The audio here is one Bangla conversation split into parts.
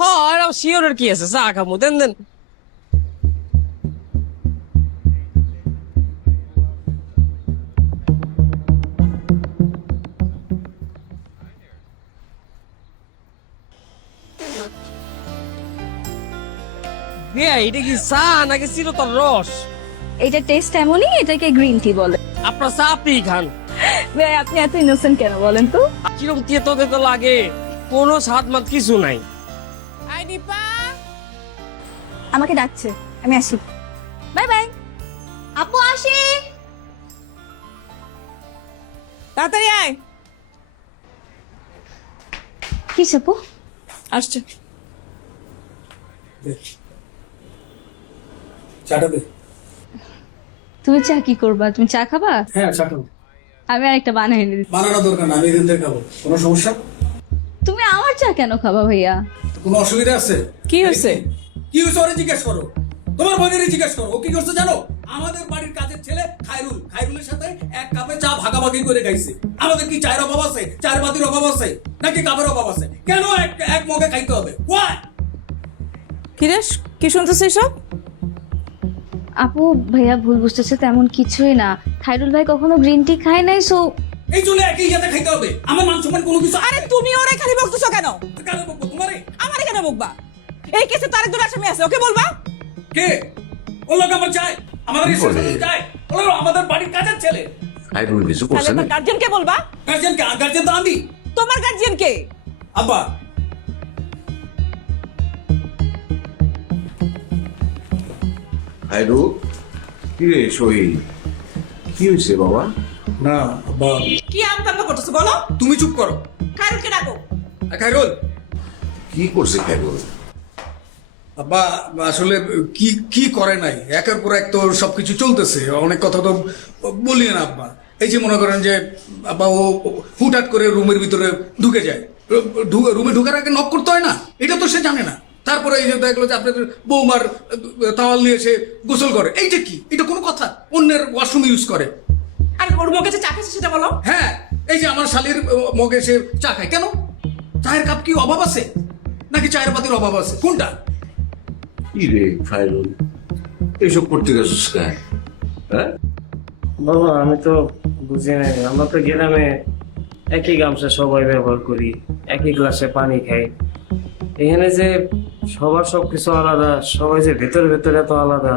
হ্যাঁ শিওরের কি আছে, চা খামু, দেন দেন। এটা কি চা নাকি চিরতর রস? এটা টেস্ট এমনই, এটাকে গ্রিন টি বলে। আপনার চা আপনি খান। ভাই আপনি এত ইনোসেন্ট কেন বলেন তো? কিরম তেতো তেতো লাগে, কোনো স্বাদ মাত কিছু নাই। আমাকে ডাকছে, আমি আসি। Bye bye. আপু আসি। তাড়াতাড়ি আয়। কি আপু? আসছে। চাটা দে। তুমি চা কি করবা? তুমি চা খাবা? হ্যাঁ চা খাবো। আমি আরেকটা বানাই এনে দিচ্ছি। বানানোর দরকার না, আমি এখান থেকে খাবো। কোনো সমস্যা? তুমি আমার চা কেন খাবা ভাইয়া? কোনো অসুবিধা আছে? কি হয়েছে? কি হয়েছে ওরে জিজ্ঞেস করো, তোমার বোনেরই জিজ্ঞেস করো। ও কি করছে জানো? আমাদের বাড়ির কাজের ছেলে খায়রুলের সাথে এক কাপে চা ভাগাভাগি করে খাইছে। আমাদের কি চায়ের অভাব আছে? চায়ের বাতির অভাব আছে নাকি কাপের অভাব আছে? কেন এক মগে খাইতে হবে? Why? কিরে, কি শুনতেছিস এসব? আপু ভাইয়া ভুল বুঝতেছে, তেমন কিছুই না। খায়রুল ভাই কখনো গ্রিন টি খায় নাই, সো এই চলে একই ইয়াতে খাইতে হবে? আমার মান সম্মান কোনো কিছু? আরে তুমি ওরে খালি বকতেছো কেন? কেন বকবো তোমারে? আমারে কেন বকবা? এই কেসে তো আরেকজন আসামি আছে, ওকে বলবা? কে? ও লোক আমার চায়, আমাদের রিসেপশনে চায়। ও লোক আমাদের বাড়ির কাজের ছেলে। খায়রুল কিছু তাহলে করছে না? তোর গার্জিয়ানকে বলবা? গার্জেন কে? গার্জেন তো আমি। তোমার গার্জিয়ান কে? আব্বা। খায়রুল, কি রে শহীদ, কি হয়েছে বাবা? না আব্বা। কি আমতামতা করতেছো বলো? তুমি চুপ করো। খায়রুলকে ডাকো। খায়রুল। কি করছে খায়রুল? আব্বা আসলে কি কি করে নাই, একের পর এক তো সবকিছু চলতেছে, অনেক কথা তো বলি না আব্বা। এই যে মনে করেন যে আব্বা ও হুটহাট করে রুমের ভিতরে ঢুকে যায়, রুমে ঢুকার আগে নক করতে হয় না, এটা তো সে জানে না। তারপরে এই যে দেখলো যে আপনাদের বৌমার তাওয়াল নিয়ে এসে গোসল করে, এইটা কি? এটা কোনো কথা? অন্যের ওয়াশরুম ইউজ করে। আর ওর মুখে যে চা খেয়েছে সেটা বলো। হ্যাঁ, এই যে আমার শালির মগে সে চা খায় কেন? চায়ের কাপ কি অভাব আছে নাকি চায়ের পাতির অভাব আছে? কোনটা? কি রে খায়রুল, এসব করতে গেছিস কেন? হ্যাঁ বাবা আমি তো বুঝি নাই, আমরা তো গ্রামে একই গামছা সবাই ব্যবহার করি, একই গ্লাসে পানি খাই। এখানে যে সবার সবকিছু আলাদা, সবাই যে ভেতরে ভেতরে এত আলাদা।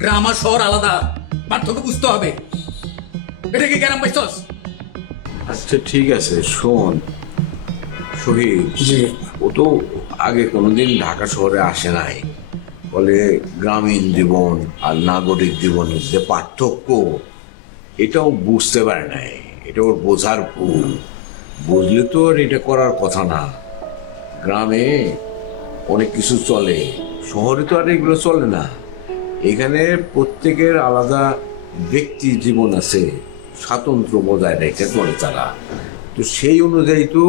গ্রাম আর শহর আলাদা, পার্থক্য বুঝতে হবে। এটা কি গ্রাম পাইছস? আচ্ছা ঠিক আছে, শোন শহীদ, জি। ও তো আগে কোনোদিন ঢাকা শহরে আসে নাই, বলে গ্রামীণ জীবন আর নাগরিক জীবনের যে পার্থক্য এটাও বুঝতে পারে নাই। এটা ওর বোঝার ভুল। বুঝলে তো আর এটা করার কথা না। গ্রামে অনেক কিছু চলে, শহরে তো আর এগুলো চলে না। এখানে প্রত্যেকের আলাদা ব্যক্তি জীবন আছে, স্বাতন্ত্র্য বজায় রেখে চলে তারা। তো সেই অনুযায়ী তো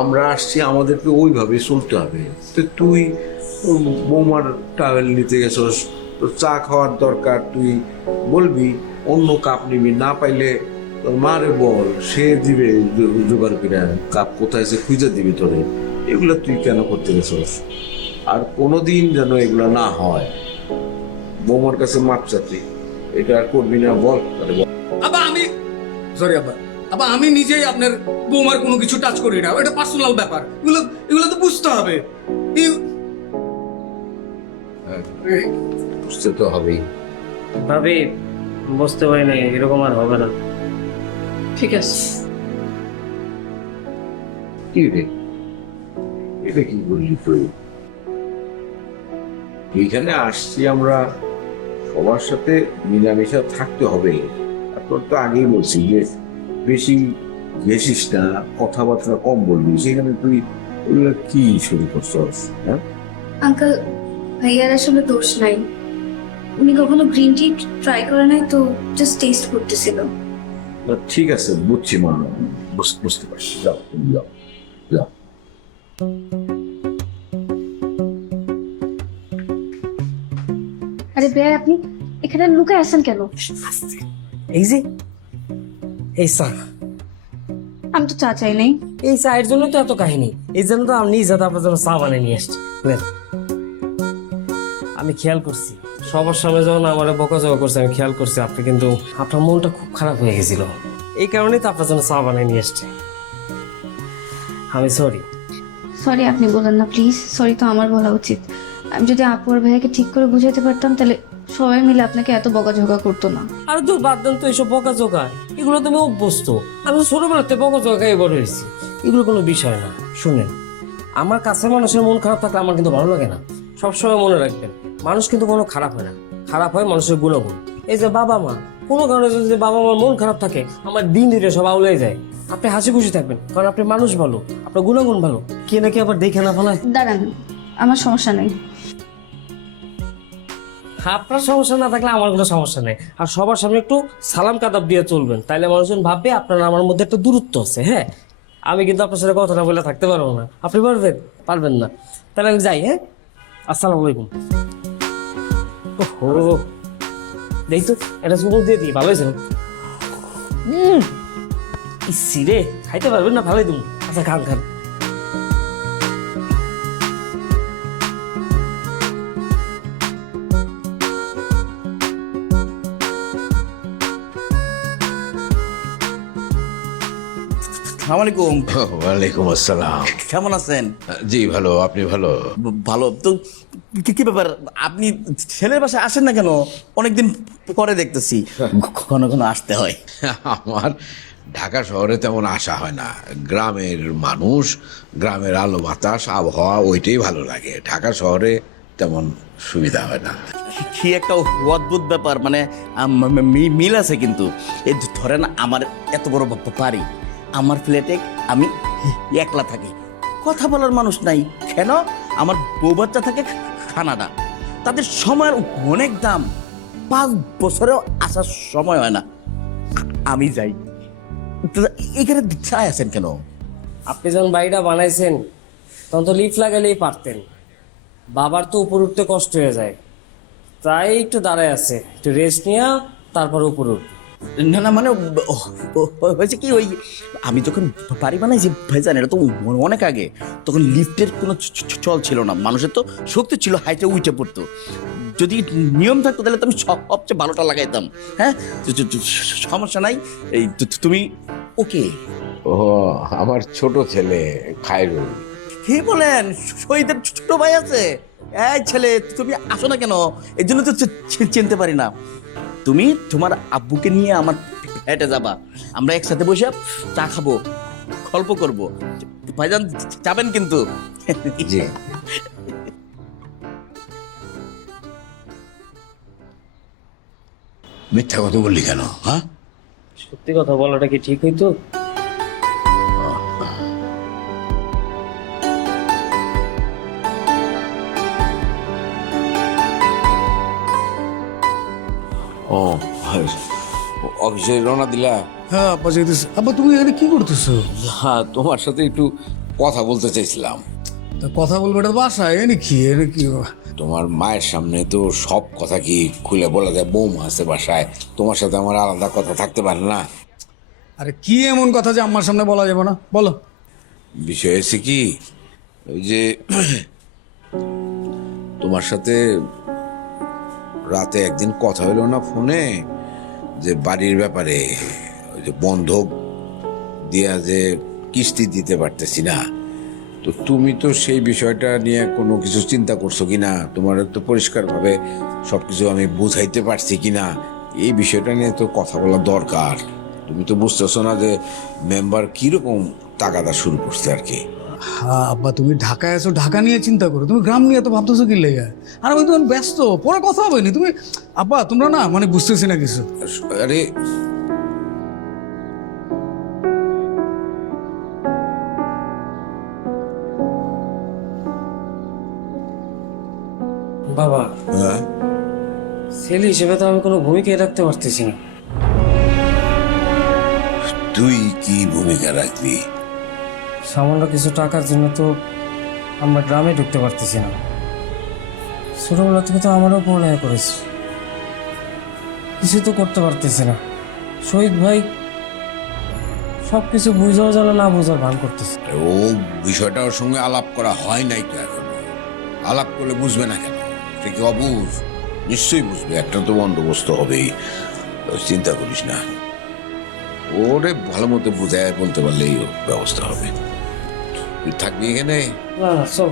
আমরা আসছি, আমাদেরকে ওইভাবে চলতে হবে। তো তুই বৌমার টাওয়েল নিতে গেছস, তোর চা খাওয়ার দরকার, তুই বলবি অন্য কাপ নিবি, না পাইলে তোর মারে বল, সে দিবে জোগাড় করে, কাপ কোথায় সে খুঁজে দিবি তোরে। এগুলো তুই কেন করতে গেছস? আর কোনোদিন যেন এগুলো না হয়। বৌমার কাছে মাপ চাচ্ছি, এটা আর করবি না, বল তাহলে বল। আব্বা আমি সরি আব্বা, আব্বা আমি নিজেই আপনার বৌমার কোনো কিছু টাচ করি না, এটা পার্সোনাল ব্যাপার। এগুলো এগুলো তো বুঝতে হবে। বুঝতে তো হবেই। ভাবি বুঝতে পারি নাই, এরকম আর হবে না। ঠিক আছে। কি রে, এটা কি বললি তুই? এইখানে আসছি আমরা, সবার সাথে মিলামিশা থাকতে হবে। আর তোর তো আগেই বলছি যে বেশি ঘেসিস না, কথাবার্তা কম বলবি। সেখানে তুই ওগুলো কি শুরু করছস? হ্যাঁ আঙ্কেল, ভাইয়ার আসলে দোষ নাই। উনি কখনো গ্রিন টি ট্রাই করে নাই, তো জাস্ট টেস্ট করতেছিল। ঠিক আছে, বুঝছি মামা, বুঝতে পারছি। যাও তুমি যাও, যাও। আরে ভাই আপনি এখানে লুকায় আছেন কেন? এই যে এই চা। আমি তো চা চাই নাই। এই চায়ের জন্য তো এত কাহিনী, এই জন্য তো আমি নিজে আপনার জন্য চা বানিয়ে নিয়ে আসছি। নেন। আমি খেয়াল করছি সবার সামনে যখন আমার বকাঝকা করছে, আমি খেয়াল করছি আপনি কিন্তু আপনার মনটা খুব খারাপ হয়ে গেছিল, এই কারণেই তো আপনার জন্য চা বানিয়ে নিয়ে আসছে। আমি সরি। সরি আপনি বলেন না প্লিজ, সরি তো আমার বলা উচিত। আমি যদি আপু আর ভাইয়াকে ঠিক করে বুঝাতে পারতাম তাহলে সবাই মিলে আপনাকে এত বকাঝকা করতো না। আর দূর বাদ দেন তো এইসব বকাঝকা, এগুলো তো আমি অভ্যস্ত। আমি তো ছোটবেলাতে বকাঝকা খাই বড় হয়েছি, এগুলো কোনো বিষয় না। শুনেন, আমার কাছে মানুষের মন খারাপ থাকলে আমার কিন্তু ভালো লাগে না। সবসময় মনে রাখবেন, মানুষ কিন্তু কোনো খারাপ হয় না, খারাপ হয় মানুষের গুণগুণ। এই যে বাবা মা, কোনো কারণে যদি বাবা মার মন খারাপ থাকে, আমার দিন ধীরে সব আউলে যায়। আপনি হাসি খুশি থাকবেন, কারণ আপনি মানুষ ভালো, আপনার গুণাগুণ ভালো। কে নাকি আবার দেখে না ফেলায়। দাঁড়ান, আমার সমস্যা নেই। আপনার সমস্যা না থাকলে আমার কোনো সমস্যা নেই। আর সবার সামনে একটু সালাম কাদাব দিয়ে চলবেন, তাইলে মানুষজন ভাববে আপনার আমার মধ্যে একটা দূরত্ব আছে। হ্যাঁ, আমি কিন্তু আপনার সাথে কথা না বলে থাকতে পারবো না। আপনি পারবেন? পারবেন না। তাহলে আমি যাই। হ্যাঁ, আসসালামু আলাইকুম। ওহো, দেখ তো এটা সুন্দর দিয়ে দিই, ভালো হয়েছে। ইসি রে, খাইতে পারবেন না, ভালোই দিন। আচ্ছা, খান খান। আসসালামু আলাইকুম। ওয়ালাইকুম আসসালাম। কেমন আছেন? জি ভালো, আপনি ভালো? ভালো তো। কি ব্যাপার, আপনি ছেলের বাসায় আসেন না কেন? অনেকদিন পরে দেখতেছি, ঘন ঘন আসতে হয়। আমার ঢাকা শহরে তেমন আসা হয় না। গ্রামের মানুষ, গ্রামের আলো বাতাস, আবহাওয়া, ওইটাই ভালো লাগে। ঢাকা শহরে তেমন সুবিধা হয় না। কি একটা অদ্ভুত ব্যাপার, মানে মিল আছে কিন্তু। এই ধরেন আমার এত বড় বাড়ি, আমার ফ্ল্যাটে আমি একলা থাকি, কথা বলার মানুষ নাই। কেন? আমার বউ বাচ্চা থাকে কানাডা, তাদের সময়ের অনেক দাম, 5 বছরেও আসার সময় হয় না। আমি যাই, তো এখানে চাই আছেন কেন? আপনি যখন বাড়িটা বানাইছেন তখন তো লিফট লাগালেই পারতেন। বাবার তো উপর উঠতে কষ্ট হয়ে যায়, তাই একটু দাঁড়ায় আছে, একটু রেস্ট নিয়ে তারপর উপর উঠ। না না, মানে হয়েছে কি, ওই আমি যখন বাড়ি বানাইছি ভাইজান, এটা তো অনেক আগে, তখন লিফটের কোনো চল ছিল না, মানুষের তো শক্তি ছিল হাইটে উঠে পড়তো। যদি নিয়ম থাকতো তাহলে তো আমি সবচেয়ে ভালোটা লাগাইতাম। হ্যাঁ, সমস্যা নাই। এই তুমি ওকে? ও, আমার ছোট ছেলে খায়রুল। কি বলেন, শহীদের ছোট ভাই আছে? এই ছেলে, তুমি আসো না কেন? এই জন্য তো চিনতে পারি না। তুমি তোমার আব্বুকে নিয়ে আমার ফ্ল্যাটে যাবা, আমরা একসাথে বসে চা খাবো, গল্প করবো। ভাইজান যাবেন কিন্তু? জি। মিথ্যা কথা বললি কেন? হ্যাঁ, সত্যি কথা বলাটা কি ঠিক হইতো? ও অফিসে রওনা দিলা? হ্যাঁ আব্বা যেতেছে। আব্বা তুমি এখানে কি করতেছো? হ্যাঁ, তোমার সাথে একটু কথা বলতে চাইছিলাম। তা কথা বলবে, এটা বাসায় এনে কি তোমার মায়ের সামনে তো সব কথা কি খুলে বলা যায়? বৌমা আছে বাসায়, তোমার সাথে আমার আলাদা কথা থাকতে পারে না? আরে কি এমন কথা যে আমার সামনে বলা যাবে না? বলো। বিষয় হচ্ছে কি, ওই যে তোমার সাথে রাতে একদিন কথা হইলো না ফোনে, যে বাড়ির ব্যাপারে, ওই যে বন্ধক দিয়া যে কিস্তি দিতে পারতেছি না, তো তুমি তো সেই বিষয়টা নিয়ে কোনো কিছু চিন্তা করছো কিনা, তোমার তো পরিষ্কারভাবে সবকিছু আমি বুঝাইতে পারছি কিনা, এই বিষয়টা নিয়ে তো কথা বলা দরকার। তুমি তো বুঝতেছো না যে মেম্বার কিরকম তাগাদা শুরু করছে আর কি। হ্যাঁ আব্বা, তুমি ঢাকায় আছো, ঢাকা নিয়ে চিন্তা করো, তুমি গ্রাম নিয়ে তো ভাবতেছো কি লেগে? আর আমি তোমার ব্যস্ত, পরে কথা হবে না। তুমি আব্বা, তোমরা না মানে বুঝতেছি না কিছু। আরে বাবা, হ্যাঁ, ছেলে হিসেবে তো আমি কোনো ভূমিকাই রাখতে পারতেছি না। তুই কি ভূমিকা রাখবি? সামান্য কিছু টাকার জন্য তো আমরা গ্রামে ঢুকতে পারতেছি না। ছোটবেলা থেকে তো আমারও পড়ালেখা করেছি, কিছু তো করতে পারতেছি না। শহীদ ভাই সব কিছু বুঝাও জানা না বোঝার ভান করতেছে। ও বিষয়টা ওর সঙ্গে আলাপ করা হয় নাই তো এখনো। আলাপ করলে বুঝবে না কেন? সে কি অবুঝ? নিশ্চয়ই বুঝবে, একটা তো বন্দোবস্ত হবেই। চিন্তা করিস না, ওরে ভালো মতো বুঝায় বলতে পারলেই ওর ব্যবস্থা হবে। তুই থাকবি এখানে? না চল